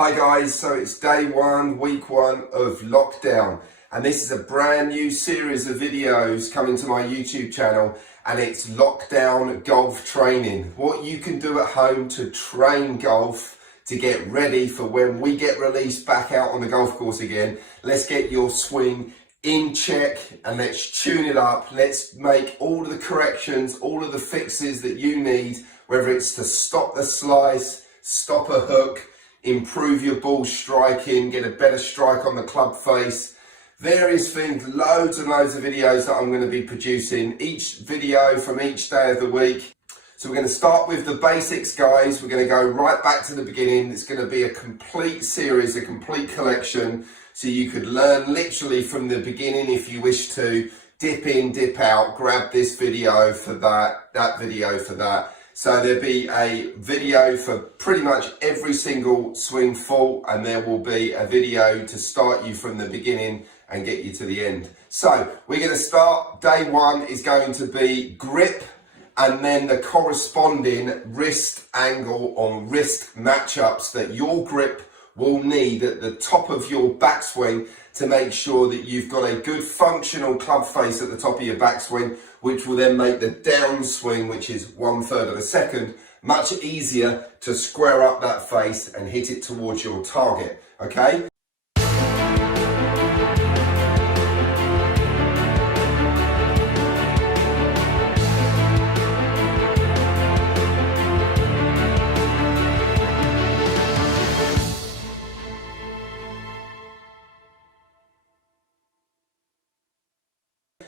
Hi guys, so it's day one, week one of lockdown, and this is a brand new series of videos coming to my YouTube channel, and it's lockdown golf training. What you can do at home to train golf to get ready for when we get released back out on the golf course again. Let's get your swing in check and let's tune it up. Let's make all of the corrections, all of the fixes that you need, whether it's to stop the slice, stop a hook, improve your ball striking, get a better strike on the club face, various things, loads and loads of videos that I'm going to be producing, each video from each day of the week. So we're going to start with the basics, guys. We're going to go right back to the beginning. It's going to be a complete series, a complete collection, so you could learn literally from the beginning if you wish to. Dip in, dip out, grab this video for that video for that. So there'll be a video for pretty much every single swing fault, and there will be a video to start you from the beginning and get you to the end. So we're going to start. Day one is going to be grip, and then the corresponding wrist angle on wrist matchups that your grip will need at the top of your backswing to make sure that you've got a good functional club face at the top of your backswing, which will then make the downswing, which is 1/3 of a second, much easier to square up that face and hit it towards your target, okay?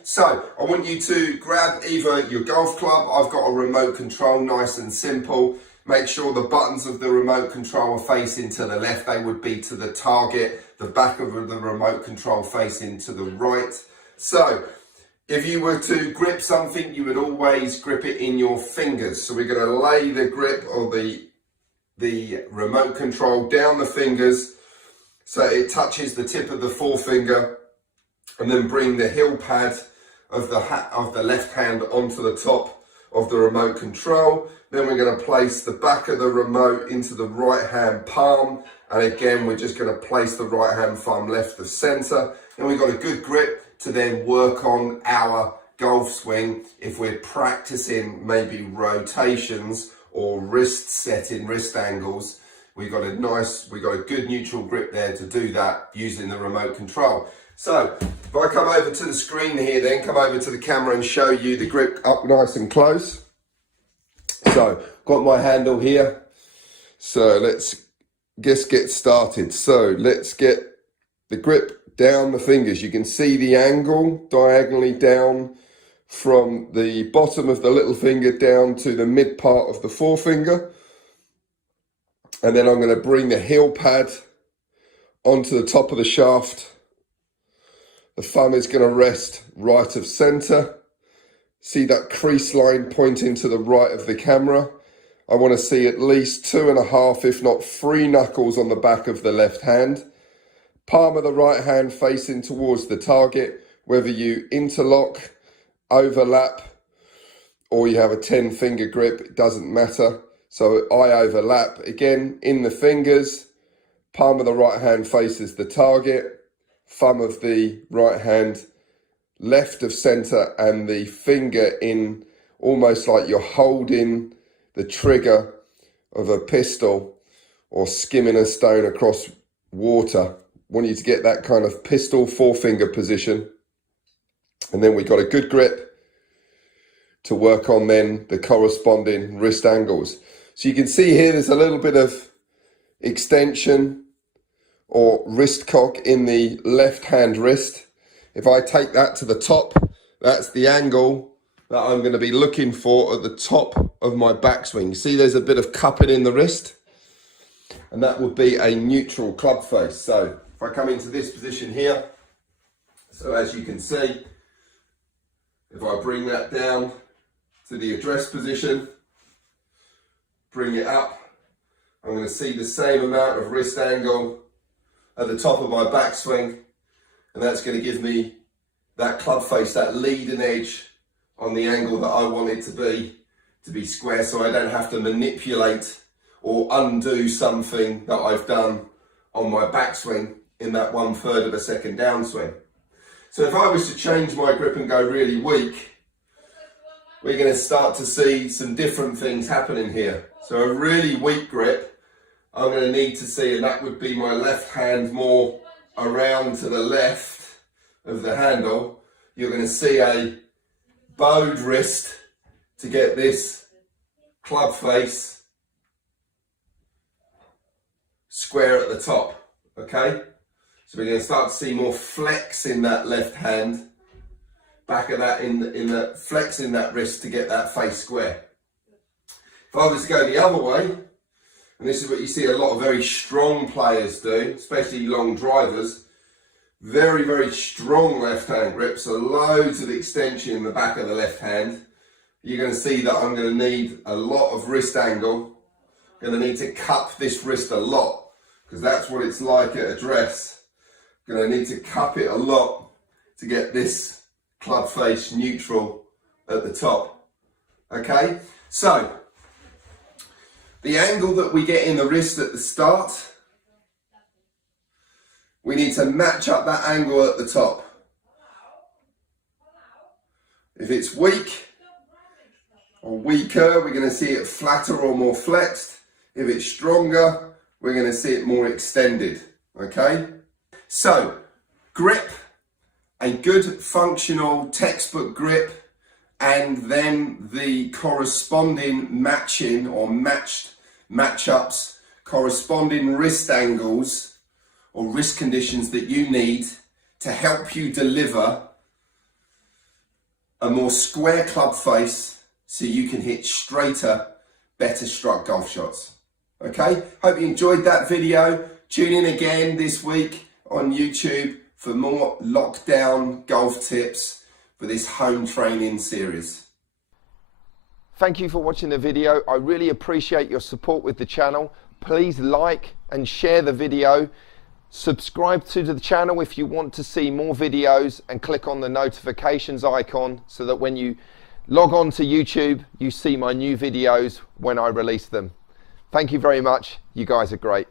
So I want you to grab either your golf club. I've got a remote control, nice and simple. Make sure the buttons of the remote control are facing to the left. They would be to the target. The back of the remote control facing to the right. So if you were to grip something, you would always grip it in your fingers. So we're going to lay the grip or the remote control down the fingers so it touches the tip of the forefinger, and then bring the heel pad of the left hand onto the top of the remote control. Then we're going to place the back of the remote into the right hand palm, and again we're just going to place the right hand thumb left of center. And we've got a good grip to then work on our golf swing if we're practicing maybe rotations or wrist setting, wrist angles. We've got a good neutral grip there to do that using the remote control. So if I come over to the screen here, then come over to the camera and show you the grip up nice and close. So got my handle here. So let's just get started. So let's get the grip down the fingers. You can see the angle diagonally down from the bottom of the little finger down to the mid part of the forefinger. And then I'm going to bring the heel pad onto the top of the shaft. The thumb is going to rest right of center. See that crease line pointing to the right of the camera? I want to see at least 2.5, if not 3 knuckles on the back of the left hand. Palm of the right hand facing towards the target, whether you interlock, overlap, or you have a 10-finger grip, it doesn't matter. So I overlap again in the fingers. Palm of the right hand faces the target. Thumb of the right hand left of center, and the finger in almost like you're holding the trigger of a pistol or skimming a stone across water. Want you to get that kind of pistol forefinger position. And then we got a good grip to work on then the corresponding wrist angles. So you can see here there's a little bit of extension or wrist cock in the left hand wrist. If I take that to the top, that's the angle that I'm going to be looking for at the top of my backswing. See, there's a bit of cupping in the wrist, and that would be a neutral club face. So if I come into this position here, so as you can see, if I bring that down to the address position, bring it up, I'm going to see the same amount of wrist angle at the top of my backswing, and that's going to give me that club face, that leading edge on the angle that I want it to be square, so I don't have to manipulate or undo something that I've done on my backswing in that 1/3 of a second downswing. So if I was to change my grip and go really weak, we're going to start to see some different things happening here. So a really weak grip, I'm going to need to see, and that would be my left hand more around to the left of the handle. You're going to see a bowed wrist to get this club face square at the top, okay? So we're going to start to see more flex in that left hand, back of that, in the flex in that wrist to get that face square. If I was to go the other way, and this is what you see a lot of very strong players do, especially long drivers, very, very strong left hand grip, so loads of extension in the back of the left hand. You're going to see that I'm going to need a lot of wrist angle. I'm going to need to cup this wrist a lot, because that's what it's like at address. Going to need to cup it a lot to get this club face neutral at the top. Okay, so the angle that we get in the wrist at the start, we need to match up that angle at the top. If it's weak or weaker, we're going to see it flatter or more flexed. If it's stronger, we're going to see it more extended. Okay? So, grip, a good functional textbook grip, and then the corresponding matching or matchups, corresponding wrist angles or wrist conditions that you need to help you deliver a more square club face so you can hit straighter, better struck golf shots. Okay, hope you enjoyed that video. Tune in again this week on YouTube for more lockdown golf tips for this home training series. Thank you for watching the video. I really appreciate your support with the channel. Please like and share the video. Subscribe to the channel if you want to see more videos, and click on the notifications icon so that when you log on to YouTube, you see my new videos when I release them. Thank you very much. You guys are great.